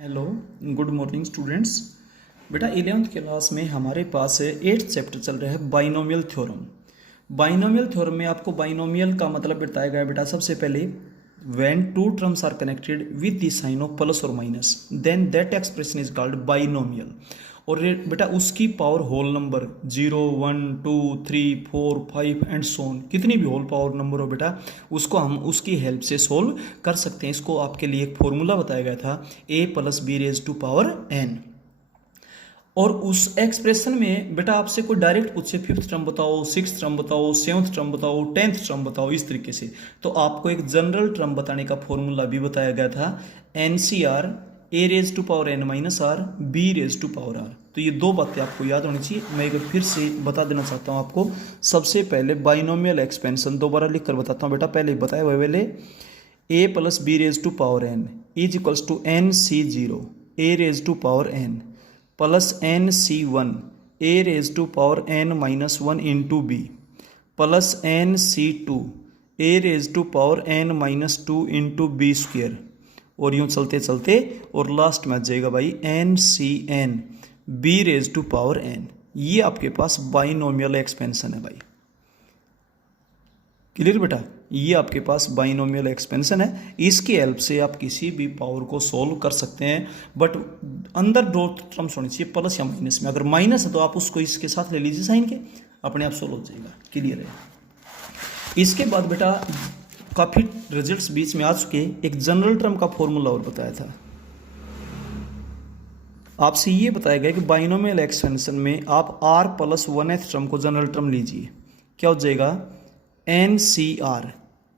Hello, good morning students. बेटा 11th class में हमारे पास 8th चैप्टर चल रहा है बाइनोमियल थ्योरम। बाइनोमियल थ्योरम में आपको बाइनोमियल का मतलब बताया गया बेटा सबसे पहले when two terms are connected with the sign of plus और minus then that expression is called binomial. और बेटा उसकी power whole number 0 1 2 3 4 5 and so on कितनी भी होल पावर नंबर हो बेटा उसको हम उसकी हेल्प से सोल्व कर सकते हैं। इसको आपके लिए एक फॉर्मूला बताया गया था a plus b raise to power n। और उस एक्सप्रेशन में बेटा आपसे कोई डायरेक्ट पूछे फिफ्थ टर्म बताओ, सिक्स टर्म बताओ, सेवंथ टर्म बताओ, 10th टर्म बताओ, इस तरीके से तो आपको एक जनरल टर्म बताने का फॉर्मूला भी बताया गया था NCR a raise to power n minus r b raise to power r। तो ये दो बातें आपको याद होनी चाहिए। मैं एक बार फिर से बता देना चाहता हूँ आपको। सबसे पहले बाइनोमियल एक्सपेंशन दोबारा लिख कर बताता हूँ बेटा। पहले बताया हुआ पहले a plus b raise to power n is equals to NC0 a raise to power n plus NC1 a raise to power n minus 1 into b plus NC2 a raise to power n minus 2 into b square और यूं चलते चलते और last में आ जाएगा भाई NCN b raise to power n। ये आपके पास बाइनोमियल एक्सपेंशन है भाई। क्लियर बेटा? ये आपके पास बाइनोमियल एक्सपेंशन है। इसकी हेल्प से आप किसी भी पावर को सोल्व कर सकते हैं, बट अंदर दो टर्म्स होनी चाहिए प्लस या माइनस में। अगर माइनस है तो आप उसको इसके साथ ले लीजिए साइन के, अपने आप सोल्व हो जाएगा। क्लियर है? इसके बाद बेटा काफ़ी रिजल्ट्स बीच में आ चुके। एक जनरल टर्म का फॉर्मूला और बताया था आपसे। ये बताया गया कि बाइनोमियल एक्सपेंशन में आप r प्लस 1th टर्म को जनरल टर्म लीजिए। क्या हो जाएगा? NCR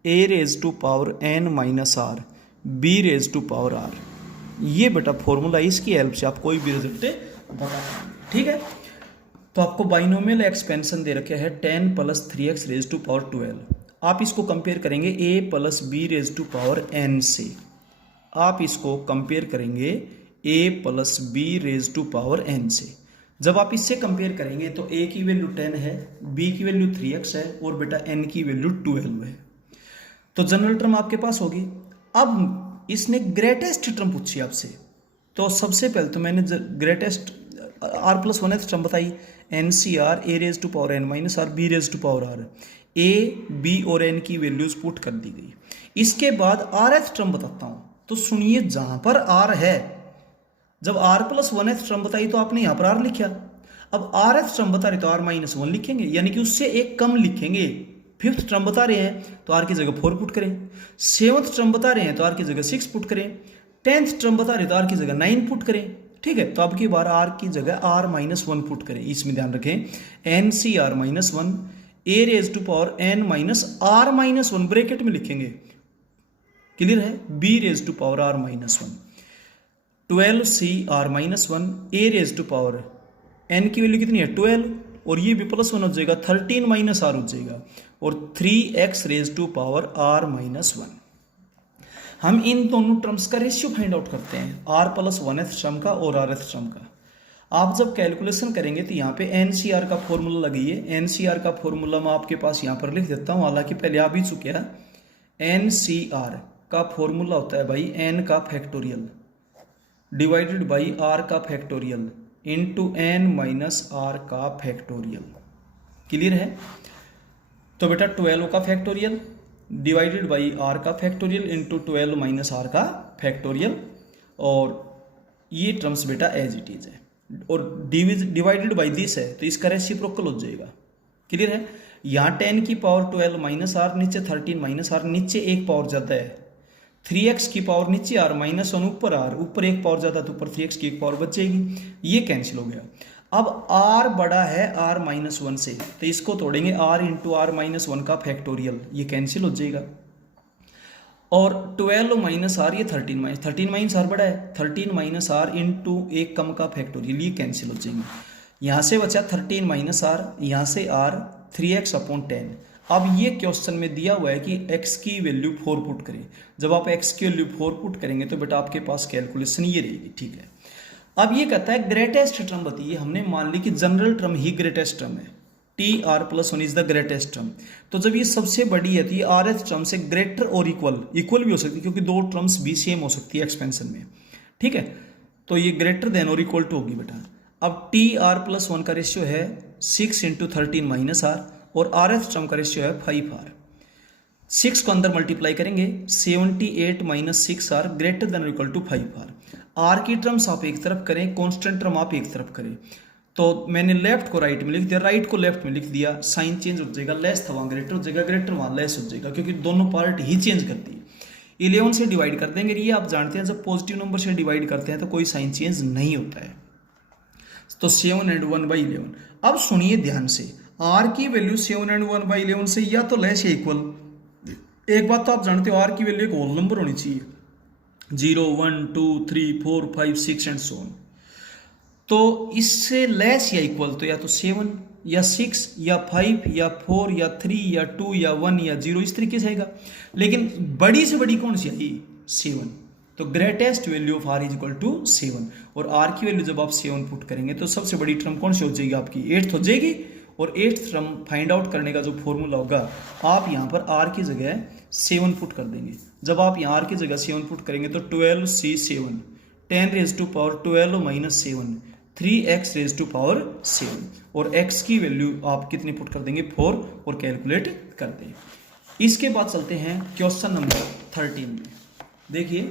a raise to power n minus r b raise to power r। ये बेटा फॉर्मूला, इसकी हेल्प से आप कोई भी रिजल्ट बता सकते। ठीक है, तो आपको बाइनोमियल एक्सपेंशन दे रखे है 10 plus 3x raise to power 12। आप इसको कंपेयर करेंगे a plus b raise to power n से। आप इसको कंपेयर करेंगे a plus b raise to power n से। जब आप इससे कंपेयर करेंगे तो a की वैल्यू 10 है, b की वैल्यू 3x है और बेटा n की वैल्यू 12 है। तो जनरल टर्म आपके पास होगी। अब इसने ग्रेटेस्ट टर्म पूछी आपसे, तो सबसे पहले तो मैंने greatest r plus 1th term बताई NCR a raise to power n minus r b raise to power r। a b और n की वैल्यूज पुट कर दी गई। इसके बाद rth टर्म बताता हूं, तो सुनिए जहां पर r है, जब r प्लस 1th टर्म बताई तो आपने यहां पर r लिखा। अब rth टर्म बता रहे तो r माइनस 1 लिखेंगे, यानी कि उससे एक कम लिखेंगे। फिफ्थ टर्म बता रहे हैं तो r की जगह 4 पुट करें। सेवंथ टर्म बता रहे हैं तो r की जगह 6 पुट करें। 10th टर्म बता रहे तो r की जगह 9 पुट करें। ठीक है, तो अब की बार r की जगह r माइनस 1 पुट करें। इसमें ध्यान रखें NCR minus 1 a raise to power n minus r minus 1 bracket में लिखेंगे। क्लियर है? b raise to power r minus 1 12CR minus 1 a raise to power n की वैल्यू कितनी है 12 और ये भी प्लस 1 हो जाएगा 13 माइनस r हो जाएगा और 3x raise to power r minus 1। हम इन दोनों टर्म्स का रेशियो फाइंड आउट करते हैं, r प्लस 1th टर्म का और rth टर्म का। आप जब कैलकुलेशन करेंगे तो यहाँ पे NCR का फॉर्मूला लगाइए। NCR का फॉर्मूला मैं आपके पास यहाँ पर लिख देता हूँ, हालांकि पहले आ भी चुके हैं। NCR का फॉर्मूला होता है भाई n का फैक्टोरियल डिवाइडेड बाई r का factorial into n minus r का फैक्टोरियल। क्लियर है? तो बेटा 12 का फैक्टोरियल डिवाइडेड बाई r का फैक्टोरियल इंटू 12 माइनस r का फैक्टोरियल, और ये टर्म्स बेटा एज इट इज है और डिवाइडेड बाई दिस है तो इसका रेसिप्रोकल हो जाएगा। क्लियर है? यहाँ 10 की पावर 12 माइनस आर, नीचे 13 माइनस आर, नीचे एक पावर ज़्यादा है 3x की पावर नीचे r माइनस 1 ऊपर r, ऊपर एक पावर ज़्यादा तो ऊपर 3x की एक पावर बच जाएगी। ये कैंसिल हो गया। अब r बड़ा है r माइनस 1 से, तो इसको तोड़ेंगे r इंटू आर माइनस 1 का फैक्टोरियल, ये कैंसिल हो जाएगा। और 12 माइनस आर, ये 13 माइनस आर बड़ा है 13 माइनस आर इंटू एक कम का फैक्टोरियल, ये कैंसिल हो जाएंगे। यहाँ से बचा 13 माइनस आर, यहाँ से r 3x अपॉन 10। अब ये क्वेश्चन में दिया हुआ है कि x की वैल्यू 4 पुट करें। जब आप x की वैल्यू 4 पुट करेंगे तो बेटा आपके पास कैलकुलेशन ये रहेगी। ठीक है, अब ये कहता है ग्रेटेस्ट टर्म बताइए। हमने मान ली कि जनरल टर्म ही ग्रेटेस्ट टर्म है, TR plus 1 is the greatest term. तो जब ये सबसे बड़ी है तो ये rth टर्म से ग्रेटर और इक्वल भी हो सकती है, क्योंकि दो टर्म्स भी सेम हो सकती है एक्सपेंशन में। ठीक है, तो ये ग्रेटर देन और इक्वल टू होगी बेटा। अब टी आर प्लस 1 का रेशियो है 6 इंटू 13 माइनस आर और आर एथ टर्म का रेशियो है 5R। 6 को अंदर मल्टीप्लाई करेंगे 78 माइनस 6R ग्रेटर देन और इक्वल टू 5R। आर की टर्म्स आप एक तरफ करें, कॉन्स्टेंट टर्म आप एक तरफ करें। तो मैंने लेफ्ट को राइट में लिख दिया, राइट को लेफ्ट में लिख दिया, साइन चेंज हो जाएगा, लेस था वहाँ ग्रेटर हो जाएगा, ग्रेटर वहाँ लेस हो जाएगा, क्योंकि दोनों पार्ट ही चेंज करती है। 11 से डिवाइड कर देंगे, ये आप जानते हैं जब पॉजिटिव नंबर से डिवाइड करते हैं तो कोई साइन चेंज नहीं होता है। तो 7 and 1/11। अब सुनिए ध्यान से, आर की वैल्यू 7 and 1/11 से या तो लेस या इक्वल। एक बात तो आप जानते हो, आर की वैल्यू एक होल नंबर होनी चाहिए, 0 1 2 3 4 5 6 एंड सो ऑन। तो इससे लेस या इक्वल तो या तो 7 या 6 या 5 या 4 या 3 या 2 या 1 या 0 इस तरीके से आएगा। लेकिन बड़ी से बड़ी कौन सी आई? 7। तो greatest value of r is equal to 7। और आर की वैल्यू जब आप 7 पुट करेंगे तो सबसे बड़ी टर्म कौन सी हो जाएगी आपकी? 8th हो जाएगी। और 8th टर्म फाइंड आउट करने का जो फॉर्मूला होगा, आप यहाँ पर आर की जगह 7 पुट कर देंगे। जब आप यहाँ आर की जगह 7 पुट करेंगे तो 12C7 10 raise to power 12 minus 7 3x raise to power 7 और x की वैल्यू आप कितनी पुट कर देंगे? 4 और कैलकुलेट कर दें। इसके बाद चलते हैं क्वेश्चन नंबर 13 में। देखिए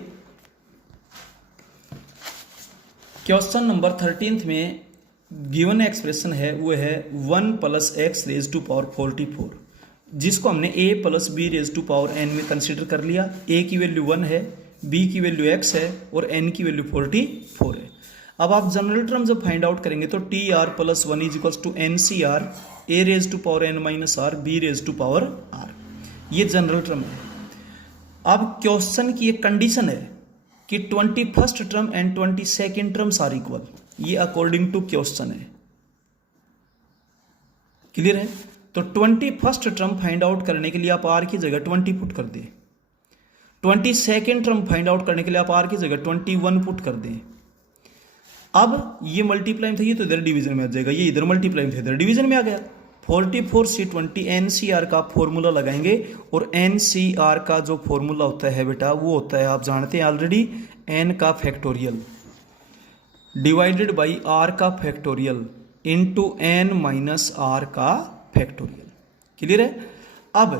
क्वेश्चन नंबर 13 में गिवन एक्सप्रेशन है वो है 1 + x रेज टू पावर 44, जिसको हमने a + b raise to power n में कंसिडर कर लिया। a की वैल्यू 1 है, b की वैल्यू x है और n की वैल्यू 44 है। अब आप जनरल टर्म जब फाइंड आउट करेंगे तो t r plus 1 is equals to n c r a raise to power n minus r b raise to power r, ये जनरल टर्म है। अब क्वेश्चन की एक कंडीशन है कि 21st term and 22nd terms are equal, ये according to question है। Clear है? तो 21st टर्म फाइंड आउट करने के लिए आप आर की जगह 20 पुट कर दें, 22nd टर्म फाइंड आउट करने के लिए आप आर की जगह 21 पुट कर दें। अब ये मल्टीप्लाई था, ये तो इधर डिवीजन में आ जाएगा, ये इधर मल्टीप्लाई था इधर डिवीजन में आ गया। 44C20 NCR का फॉर्मूला लगाएंगे और NCR का जो फॉर्मूला होता है बेटा वो होता है, आप जानते हैं ऑलरेडी, n का फैक्टोरियल डिवाइडेड बाई r का factorial into n minus r का फैक्टोरियल। क्लियर है? अब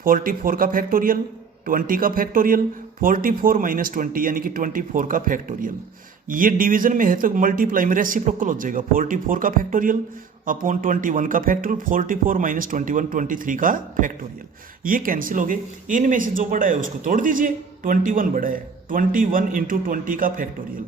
44 का फैक्टोरियल, 20 का फैक्टोरियल, 44 माइनस 20 यानी कि 24 का फैक्टोरियल। ये डिवीजन में है तो मल्टीप्लाई में रेसिप्रोकल हो जाएगा। 44 का फैक्टोरियल अपॉन 21 का फैक्टोरियल, 44 माइनस 21 23 का फैक्टोरियल। ये कैंसिल हो गए। इनमें से जो बड़ा है उसको तोड़ दीजिए, 21 बड़ा है, 21 इंटू 20 का फैक्टोरियल।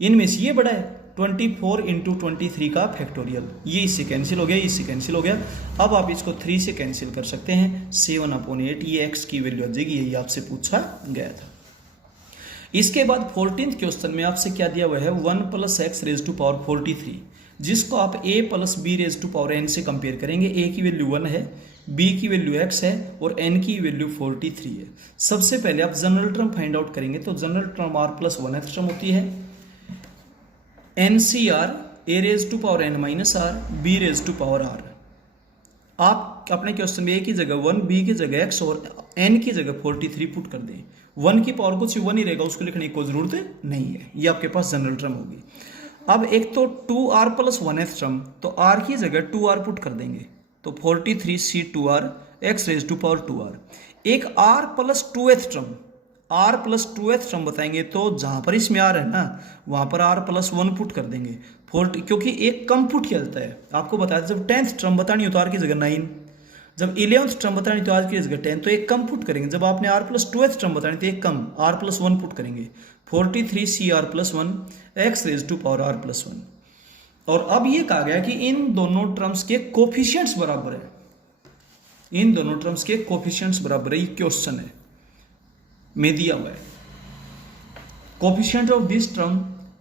इनमें से ये बड़ा है 24 इंटू 23 का फैक्टोरियल, ये इससे कैंसिल हो गया, इससे कैंसिल हो गया। अब आप इसको 3 से कैंसिल कर सकते हैं, 7/8 ये x की वैल्यू आ जाएगी, यही आपसे पूछा गया था। इसके बाद 14th क्वेश्चन में आपसे क्या दिया हुआ है? 1 + x रेज टू पावर 43, जिसको आप a + b raise to power n से कंपेयर करेंगे। a की वैल्यू 1 है, b की वैल्यू x है और n की वैल्यू 43 है। सबसे पहले आप जनरल टर्म फाइंड आउट करेंगे तो general term r + 1th term होती है NCR a raise to power n minus r b raise to power r। आप अपने क्वेश्चन में a की जगह 1, b की जगह x और n की जगह 43 पुट कर दें। 1 की पावर कुछ 1 ही रहेगा, उसको लिखने की कोई जरूरत नहीं है, ये आपके पास जनरल टर्म होगी। अब एक तो 2r + 1th टर्म, तो r की जगह 2r पुट कर देंगे तो 43C2r x raise to power 2r। एक r + 2th term, r + 2th term बताएंगे तो जहां पर इसमें r है ना वहां पर r + 1 पुट कर देंगे, 40, क्योंकि एक कम पुट किया जाता है। आपको बताया जब 10th टर्म बतानी हो तो r की जगह 9, जब 11th टर्म बतानी तो r की जगह 10, तो एक कम पुट करेंगे। जब आपने r + 2th टर्म बतानी तो एक कम r + 1 पुट करेंगे, 43CR + 1 x raise to power r + 1। और अब ये कहा गया कि इन दोनों टर्म्स के कोफिशिएंट्स बराबर है, इन दोनों टर्म्स के कोफिशिएंट्स बराबर है। ये क्वेश्चन है में दिया हुआ है, coefficient of this term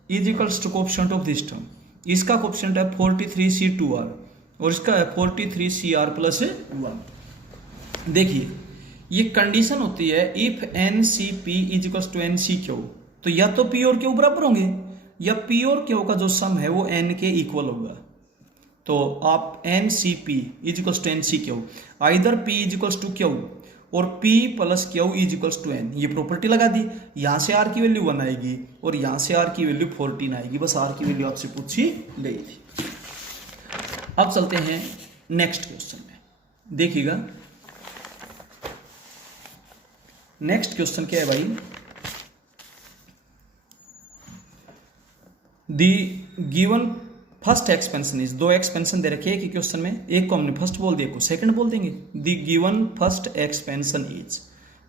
is equals to coefficient of this term. इसका कोफिशिएंट है 43C2r और इसका है 43CR + 1। देखिए ये कंडीशन होती है if NCP is equals to NCQ, तो या तो P और Q बराबर होंगे या P और Q का जो सम है वो N के इक्वल होगा। तो आप NCP is equals to NCQ, either P is equals to Q और P plus Q is equals to N, ये प्रॉपर्टी लगा दी। यहाँ से R की वैल्यू 1 आएगी और यहाँ से R की वैल्यू 14 आएगी, बस R की वैल्यू आपसे पूछी गई थी। अब चलते हैं नेक्स्ट क्वेश्चन में, देखिएगा नेक्स्ट क्वेश्चन क्या है भाई। दी गिवन फर्स्ट एक्सपेंशन इज, दो एक्सपेंशन दे रखे हैं कि क्वेश्चन में, एक को हमने फर्स्ट बोल दिया, एक को सेकंड बोल देंगे। The given first expansion is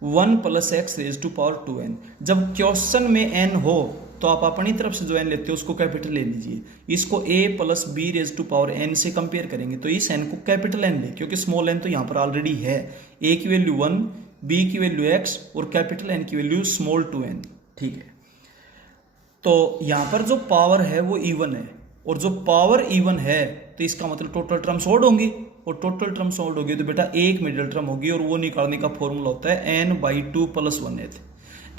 1 plus x raise to power 2n। जब क्वेश्चन में n हो तो आप अपनी तरफ से जो n लेते हो उसको कैपिटल ले लीजिए। इसको a plus b raise to power n से कंपेयर करेंगे तो इस n को कैपिटल n ले, क्योंकि स्मॉल n तो यहाँ पर ऑलरेडी है। a की वैल्यू 1, b की वैल्यू x और कैपिटल n की वैल्यू स्मॉल 2n, ठीक है। तो यहाँ पर जो पावर है वो इवन है, और जो पावर इवन है तो इसका मतलब टोटल टर्म्स ओड होंगी, और टोटल टर्म्स ओड होगी तो बेटा एक मिडिल टर्म होगी, और वो निकालने का फॉर्मूला होता है n/2 + 1/8।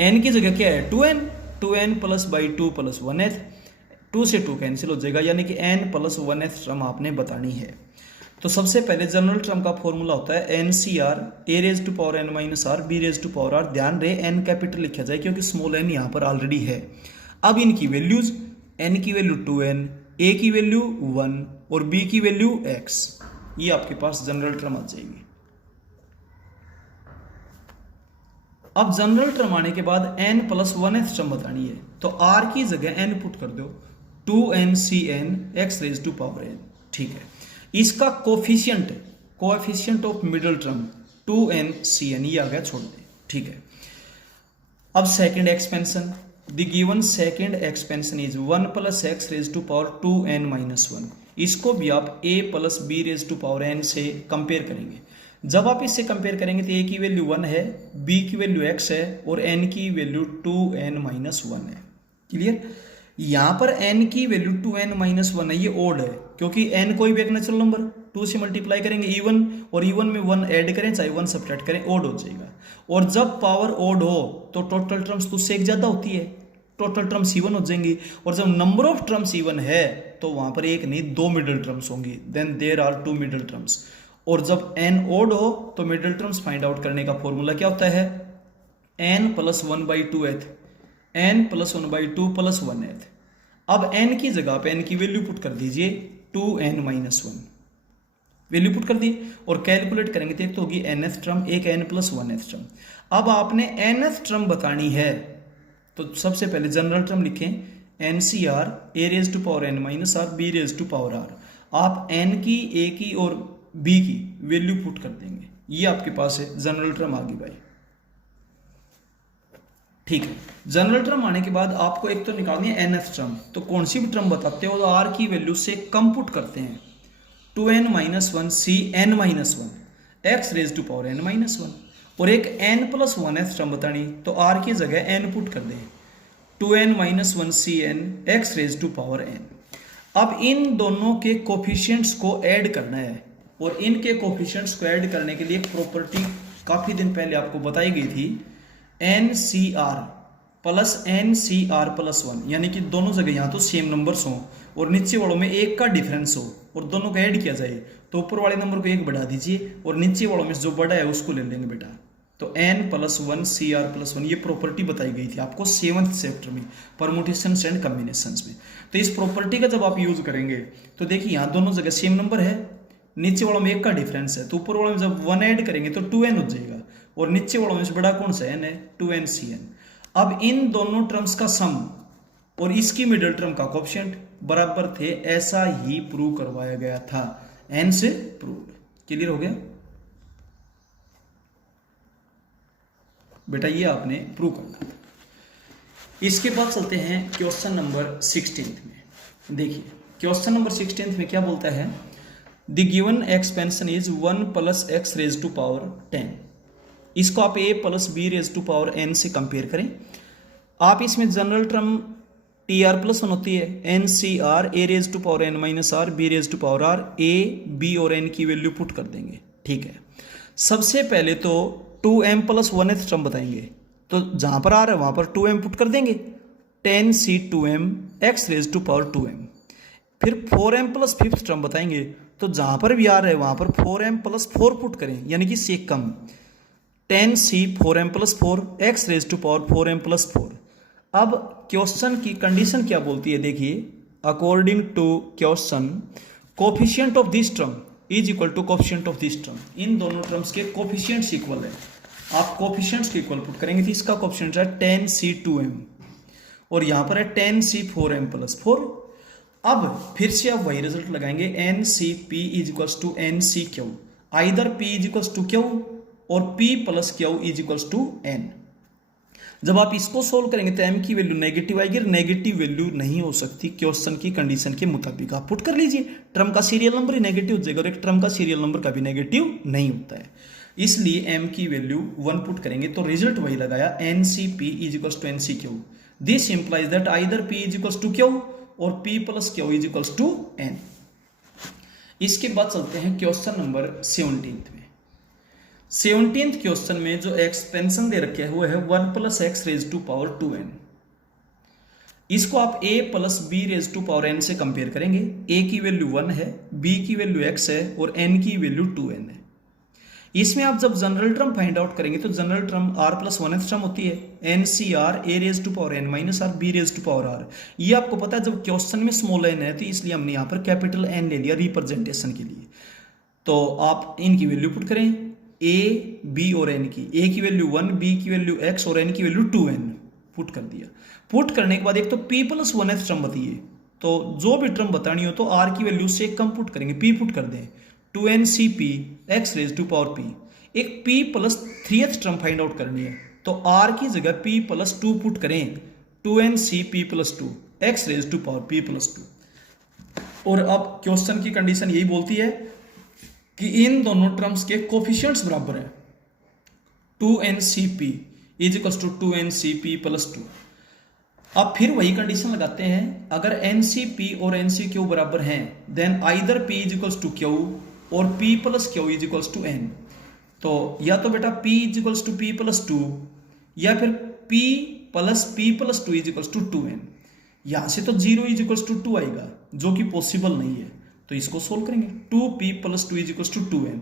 n की जगह क्या है 2n, 2n + 2 + 1/8, 2 से 2 कैंसिल हो जाएगा, यानी कि n + 1/8 टर्म आपने बतानी है। तो सबसे पहले जनरल टर्म का फॉर्मूला होता है NCR a⁻n−r b⁻r। ध्यान रहे n कैपिटल लिखा जाए क्योंकि स्मॉल n यहाँ पर ऑलरेडी है। अब इनकी वैल्यूज, n की वैल्यू 2n, a की वैल्यू 1 और b की वैल्यू x, ये आपके पास जनरल टर्म आ जाएगी। अब जनरल टर्म आने के बाद n + 1th टर्म बतानी है, तो r की जगह n पुट कर दो, 2nCn x⁻n, ठीक है। इसका coefficient of middle term 2nCn, ये आ गया, छोड़ दे, ठीक है। अब second expansion, the given second expansion is 1 + x⁻2n−1। इसको भी आप a + b⁻n से कंपेयर करेंगे। जब आप इससे कंपेयर करेंगे तो a की वैल्यू 1 है, b की वैल्यू x है और n की वैल्यू 2n−1 है। क्लियर? यहाँ पर n की वैल्यू 2n−1 है, ये ओड है क्योंकि n कोई भी एक नेचुरल नंबर, 2 से मल्टीप्लाई करेंगे इवन, और इवन में 1 ऐड करें चाहे 1 सब्ट्रैक्ट करें, ओड हो जाएगा। और जब पावर ओड हो तो टोटल टर्म्स तो से एक ज्यादा होती है, टोटल टर्म्स इवन हो जाएंगी। और जब नंबर ऑफ टर्म्स इवन है तो वहां पर एक नहीं 2 मिडिल टर्म्स होंगी, then there are 2 middle terms. और जब n ओड हो तो मिडिल टर्म्स फाइंड आउट करने का फॉर्मूला क्या होता है, n + 1/2th, n + 1/2 + 1th। अब n की जगह पे n की वैल्यू पुट कर दीजिए 2n-1, वैल्यू पुट कर दी और कैलकुलेट करेंगे तो एक तो होगी nth टर्म, एक n + 1th टर्म। अब आपने nth टर्म बतानी है तो सबसे पहले जनरल टर्म लिखें, NCR a⁻n−r b⁻r। आप n की, a की और b की वैल्यू पुट कर देंगे, ये आपके पास है जनरल टर्म आ गई भाई, ठीक है। जनरल टर्म आने के बाद आपको एक तो निकालनी है nth टर्म, तो कौन सी भी टर्म बताते हो तो r की वैल्यू से कम पुट करते हैं, 2n-1 Cn-1 x⁻n−1। और एक n + 1th टर्म बतानी तो r की जगह n पुट कर दें, 2n-1 Cn x⁻n। अब इन दोनों के कोफिशिएंट्स को ऐड करना है, और इनके कोफिशिएंट्स को ऐड करने के लिए एक प्रॉपर्टी काफी दिन पहले आपको बताई गई थी, NCR + NCR + 1, यानी कि दोनों जगह यहाँ तो सेम नंबर्स हों और नीचे वालों में एक का डिफरेंस हो और दोनों का ऐड किया जाए, तो ऊपर वाले नंबर को एक बढ़ा दीजिए और नीचे वालों में जो बड़ा है उसको ले लेंगे बेटा। तो n + 1 CR + 1, ये प्रॉपर्टी बताई गई थी आपको 7th चैप्टर में, परमुटेशंस एंड कॉम्बिनेशंस में। तो इस प्रॉपर्टी का जब आप यूज करेंगे तो देखिए यहाँ दोनों जगह सेम नंबर है, नीचे वालों में एक का डिफरेंस है, तो ऊपर वालों में जब 1 ऐड करेंगे तो 2n हो जाएगा, और नीचे वालों में से बड़ा कौन सा n है, 2nCn। अब इन दोनों टर्म्स का सम और इसकी मिडिल टर्म का कोएफिशिएंट बराबर थे, ऐसा ही प्रूव करवाया गया था, n से प्रूव्ड। क्लियर हो गया बेटा, ये आपने प्रूव करना था। इसके बाद चलते हैं क्वेश्चन नंबर 16 में। देखिए क्वेश्चन नंबर 16 में क्या बोलता है, the given expansion is 1 + x⁻10। इसको आप a + b⁻n से कंपेयर करें। आप इसमें जनरल टर्म TR+1 होती है, NCR a⁻n−r b⁻r, a b और n की वैल्यू पुट कर देंगे, ठीक है। सबसे पहले तो 2m + 1th टर्म बताएंगे, तो जहां पर आ रहा है वहां पर 2m पुट कर देंगे, 10c2m x⁻2m। फिर 4m + 5th टर्म बताएंगे, तो जहां पर भी आ रहा है वहां पर 4m + 4 पुट करें, यानी कि से कम, 10c 4m plus 4 x raise to power 4m plus 4। अब क्वेश्चन की कंडीशन क्या बोलती है, देखिए according to question coefficient of this term is equal to coefficient of this term. इन दोनों टर्म्स के कोफिशिएंट्स इक्वल है। आप कोफिशिएंट्स के इक्वल पुट करेंगे तो इसका कोफिशिएंट है 10c 2m और यहां पर है 10c 4m प्लस 4। अब फिर से आप वही रिजल्ट लगाएंगे, NCP is equals to NCQ, either P is equals to Q और P plus Q is equals to N। जब आप इसको सोल्व करेंगे तो M की वैल्यू नेगेटिव आएगी, नेगेटिव वैल्यू नहीं हो सकती क्वेश्चन की कंडीशन के मुताबिक। आप पुट कर लीजिए, टर्म का सीरियल नंबर ही नेगेटिव हो जाएगा और एक टर्म का सीरियल नंबर कभी नेगेटिव नहीं होता है, इसलिए M की वैल्यू 1 पुट करेंगे तो रिजल्ट वही लगाया, NCP is equals to NCQ। This implies that either P is equals to Q और P plus Q is equals to N। इसके बाद चलते हैं क्वेश्चन नंबर 17 में। 17th क्वेश्चन में जो एक्सपेंशन दे रखे हुए है 1 plus x raise to power 2n। इसको आप a plus b raise to power n से कंपेयर करेंगे। a की वैल्यू 1 है, b की वैल्यू x है और n की वैल्यू 2n है। इसमें आप जब जनरल टर्म फाइंड आउट करेंगे तो general term r plus 1th term होती है NCR a raise to power n minus r b raise to power r। ये आपको पता है जब क्वेश्चन में स्मॉल n है तो इसलिए हमने यहाँ पर कैपिटल n ले लिया रिप्रेजेंटेशन के लिए। तो आप इनकी वैल्यू पुट करें, a b और n की, a की वैल्यू 1, b की वैल्यू x और n की वैल्यू 2n पुट कर दिया। पुट करने के बाद एक तो p प्लस 1th टर्म बताइए, तो जो भी टर्म बतानी हो तो r की वैल्यू से कम पुट करेंगे, p पुट कर दें 2ncp x raise to power p। एक p plus 3th term find out करनी है तो r की जगह p प्लस 2 पुट करें 2ncp plus 2 x raise to power p plus 2। और अब क्वेश्चन की कंडीशन यही बोलती है कि इन दोनों टर्म्स के कोफिशिएंट्स बराबर हैं, 2ncp is equals to 2ncp plus 2। अब फिर वही कंडीशन लगाते हैं, अगर NCP और NCQ बराबर हैं then either P is equals to Q और P plus Q is equals to N। तो या तो बेटा P is equals to P plus 2 या फिर P plus 2 is equals to 2N। यहां से तो 0 इज इक्वल्स टू 2 आएगा जो कि पॉसिबल नहीं है, तो इसको सोल्व करेंगे 2P plus 2 is equals to 2N।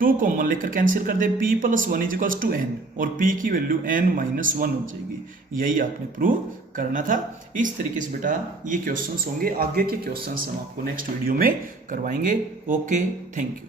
2 common लेकर कैंसिल कर दे, P plus 1 is equals to N और P की वैल्यू N माइनस 1 हो जाएगी। यही आपने प्रूव करना था। इस तरीके से बेटा ये क्वेश्चंस होंगे, आगे के क्वेश्चंस हम आपको नेक्स्ट वीडियो में करवाएंगे। Okay, thank you.